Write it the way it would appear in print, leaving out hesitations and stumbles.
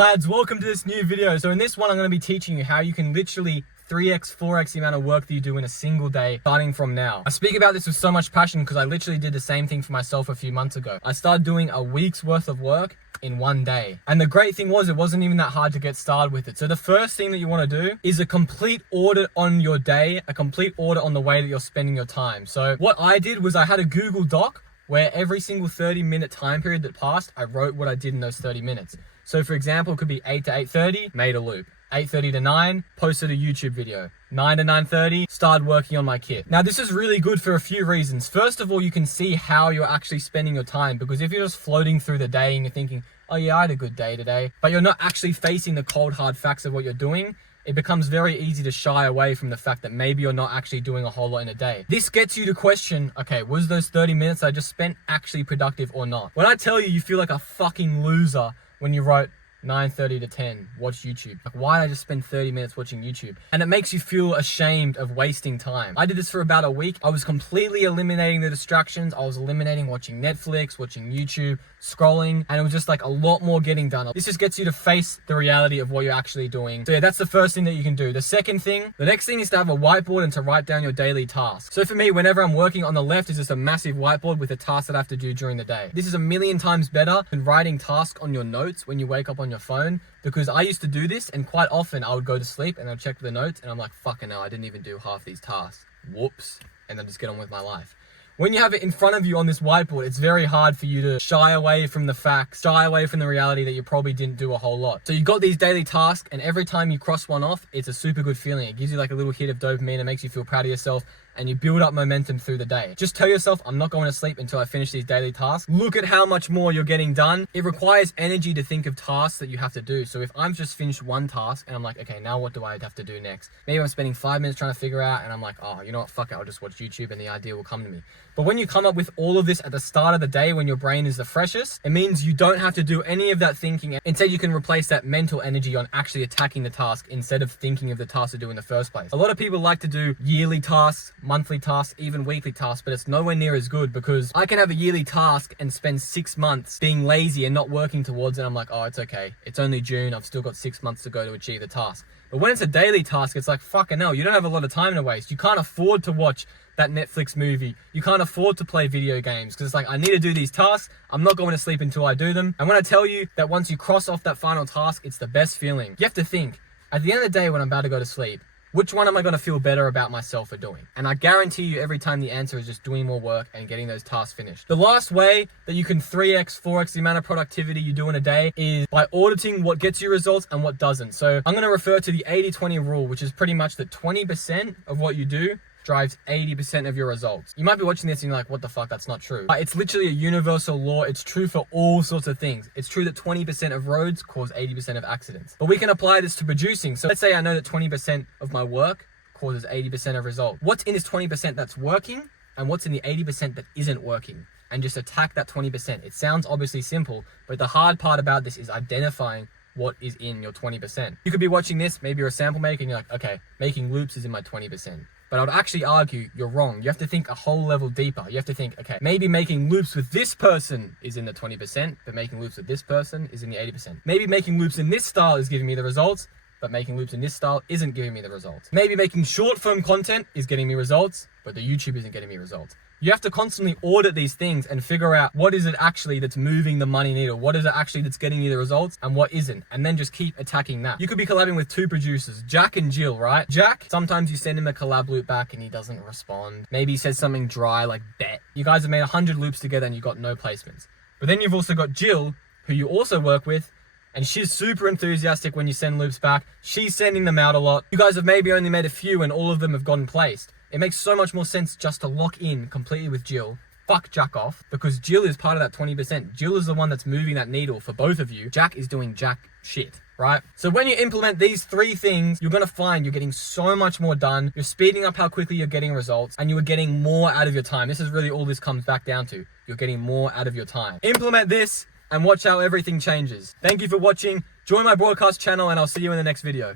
Lads, welcome to this new video. So in this one, I'm going to be teaching you how you can literally 3x, 4x the amount of work that you do in a single day, starting from now. I speak about this with so much passion because I literally did the same thing for myself a few months ago. I started doing a week's worth of work in one day. And the great thing was, it wasn't even that hard to get started with it. So the first thing that you want to do is a complete audit on your day, a complete audit on the way that you're spending your time. So what I did was I had a Google Doc where every single 30-minute time period that passed, I wrote what I did in those 30 minutes. So for example, it could be 8 to 8:30, made a loop. 8:30 to 9, posted a YouTube video. 9 to 9:30, started working on my kit. Now this is really good for a few reasons. First of all, you can see how you're actually spending your time, because if you're just floating through the day and you're thinking, oh yeah, I had a good day today, but you're not actually facing the cold hard facts of what you're doing, it becomes very easy to shy away from the fact that maybe you're not actually doing a whole lot in a day. This gets you to question, okay, was those 30 minutes I just spent actually productive or not? When I tell you, you feel like a fucking loser when you wrote 9:30 to 10, watch YouTube. Like, why did I just spend 30 minutes watching YouTube? And it makes you feel ashamed of wasting time. I did this for about a week. I was completely eliminating the distractions. I was eliminating watching Netflix, watching YouTube, scrolling, and it was just like a lot more getting done. This just gets you to face the reality of what you're actually doing. So yeah, that's the first thing that you can do. The next thing is to have a whiteboard and to write down your daily tasks. So for me, whenever I'm working, on the left is just a massive whiteboard with the tasks that I have to do during the day. This is a million times better than writing tasks on your notes when you wake up on your phone, because I used to do this and quite often I would go to sleep and I'd check the notes and I'm like, fucking hell, I didn't even do half these tasks. Whoops. And then just get on with my life. When you have it in front of you on this whiteboard, it's very hard for you to shy away from the facts, shy away from the reality that you probably didn't do a whole lot. So you got these daily tasks, and every time you cross one off, it's a super good feeling. It gives you like a little hit of dopamine. It makes you feel proud of yourself, and you build up momentum through the day. Just tell yourself, I'm not going to sleep until I finish these daily tasks. Look at how much more you're getting done. It requires energy to think of tasks that you have to do. So if I'm just finished one task and I'm like, okay, now what do I have to do next? Maybe I'm spending 5 minutes trying to figure out, and I'm like, oh, you know what, fuck it, I'll just watch YouTube and the idea will come to me. But when you come up with all of this at the start of the day when your brain is the freshest, it means you don't have to do any of that thinking. Instead, you can replace that mental energy on actually attacking the task instead of thinking of the task to do in the first place. A lot of people like to do yearly tasks, monthly tasks, even weekly tasks, but it's nowhere near as good, because I can have a yearly task and spend 6 months being lazy and not working towards it. I'm like, oh, it's okay. It's only June. I've still got 6 months to go to achieve the task. But when it's a daily task, it's like, fucking hell, you don't have a lot of time to waste. You can't afford to watch that Netflix movie. You can't afford to play video games, because it's like, I need to do these tasks. I'm not going to sleep until I do them. And when I tell you that once you cross off that final task, it's the best feeling. You have to think, at the end of the day when I'm about to go to sleep, which one am I going to feel better about myself for doing? And I guarantee you every time the answer is just doing more work and getting those tasks finished. The last way that you can 3x, 4x the amount of productivity you do in a day is by auditing what gets you results and what doesn't. So I'm going to refer to the 80-20 rule, which is pretty much that 20% of what you do drives 80% of your results. You might be watching this and you're like, what the fuck, that's not true. But it's literally a universal law. It's true for all sorts of things. It's true that 20% of roads cause 80% of accidents. But we can apply this to producing. So let's say I know that 20% of my work causes 80% of results. What's in this 20% that's working, and what's in the 80% that isn't working? And just attack that 20%. It sounds obviously simple, but the hard part about this is identifying what is in your 20%. You could be watching this, maybe you're a sample maker and you're like, okay, making loops is in my 20%. But I would actually argue you're wrong. You have to think a whole level deeper. You have to think, okay, maybe making loops with this person is in the 20%, but making loops with this person is in the 80%. Maybe making loops in this style is giving me the results, but making loops in this style isn't giving me the results. Maybe making short form content is getting me results, but the YouTube isn't getting me results. You have to constantly audit these things and figure out what is it actually that's moving the money needle, what is it actually that's getting you the results, and what isn't, and then just keep attacking that. You could be collabing with two producers, Jack and Jill, right? Jack, sometimes you send him a collab loop back and he doesn't respond. Maybe he says something dry like bet. You guys have made 100 loops together and you got no placements. But then you've also got Jill, who you also work with, and she's super enthusiastic when you send loops back. She's sending them out a lot. You guys have maybe only made a few and all of them have gotten placed. It makes so much more sense just to lock in completely with Jill. Fuck Jack off, because Jill is part of that 20%. Jill is the one that's moving that needle for both of you. Jack is doing Jack shit, right? So when you implement these 3 things, you're going to find you're getting so much more done. You're speeding up how quickly you're getting results, and you are getting more out of your time. This is really all this comes back down to. You're getting more out of your time. Implement this and watch how everything changes. Thank you for watching. Join my broadcast channel and I'll see you in the next video.